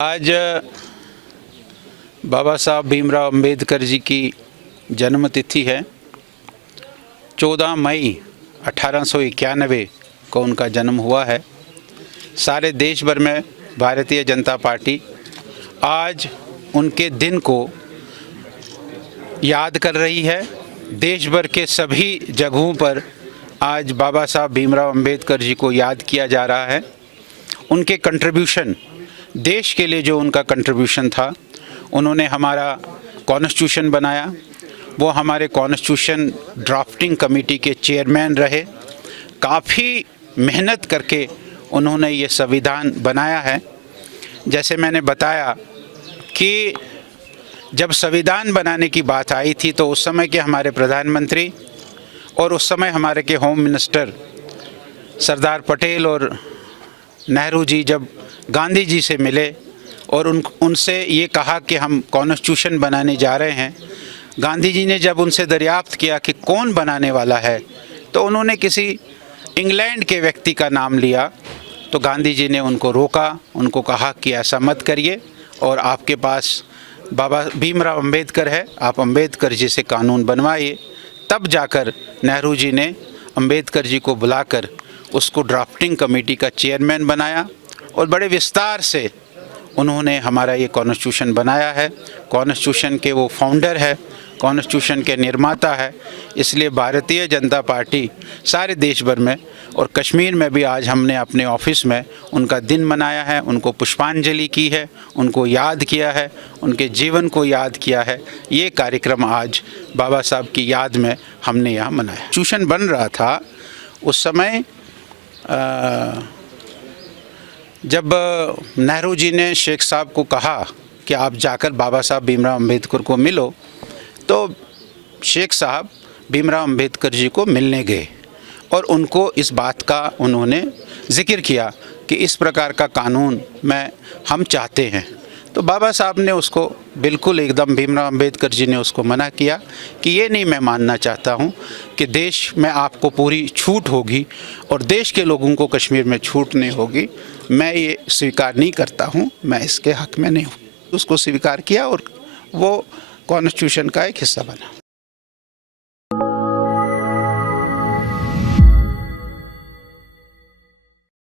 आज बाबा साहब भीमराव अंबेडकर जी की जन्मतिथि है। 14 मई 1891 को उनका जन्म हुआ है। सारे देश भर में भारतीय जनता पार्टी आज उनके दिन को याद कर रही है। देश भर के सभी जगहों पर आज बाबा साहब भीमराव अंबेडकर जी को याद किया जा रहा है। उनके कंट्रीब्यूशन, देश के लिए जो उनका कंट्रीब्यूशन था, उन्होंने हमारा कॉन्स्टिट्यूशन बनाया। वो हमारे कॉन्स्टिट्यूशन ड्राफ्टिंग कमेटी के चेयरमैन रहे। काफ़ी मेहनत करके उन्होंने ये संविधान बनाया है। जैसे मैंने बताया कि जब संविधान बनाने की बात आई थी तो उस समय के हमारे प्रधानमंत्री और उस समय हमारे के होम मिनिस्टर सरदार पटेल और नेहरू जी जब गांधी जी से मिले और उनसे ये कहा कि हम कॉन्स्टिट्यूशन बनाने जा रहे हैं, गांधी जी ने जब उनसे दरियाफ्त किया कि कौन बनाने वाला है तो उन्होंने किसी इंग्लैंड के व्यक्ति का नाम लिया। तो गांधी जी ने उनको रोका, उनको कहा कि ऐसा मत करिए और आपके पास बाबा भीमराव अंबेडकर है, आप अंबेडकर जी से कानून बनवाइए। तब जाकर नेहरू जी ने अंबेडकर जी को बुलाकर उसको ड्राफ्टिंग कमेटी का चेयरमैन बनाया और बड़े विस्तार से उन्होंने हमारा ये कॉन्स्टिट्यूशन बनाया है। कॉन्स्टिट्यूशन के वो फाउंडर है, कॉन्स्टिट्यूशन के निर्माता है। इसलिए भारतीय जनता पार्टी सारे देश भर में और कश्मीर में भी आज हमने अपने ऑफिस में उनका दिन मनाया है, उनको पुष्पांजलि की है, उनको याद किया है, उनके जीवन को याद किया है। ये कार्यक्रम आज बाबा साहब की याद में हमने यहाँ मनाया। कॉन्स्टिट्यूशन बन रहा था उस समय जब नेहरू जी ने शेख साहब को कहा कि आप जाकर बाबा साहब भीमराव अंबेडकर को मिलो, तो शेख साहब भीमराव अंबेडकर जी को मिलने गए और उनको इस बात का उन्होंने जिक्र किया कि इस प्रकार का कानून हम चाहते हैं। तो बाबा साहब ने उसको बिल्कुल एकदम, भीमराव अंबेडकर जी ने उसको मना किया कि ये नहीं, मैं मानना चाहता हूँ कि देश में आपको पूरी छूट होगी और देश के लोगों को कश्मीर में छूट नहीं होगी। मैं ये स्वीकार नहीं करता हूँ, मैं इसके हक़ में नहीं हूँ। उसको स्वीकार किया और वो कॉन्स्टिट्यूशन का एक हिस्सा बना।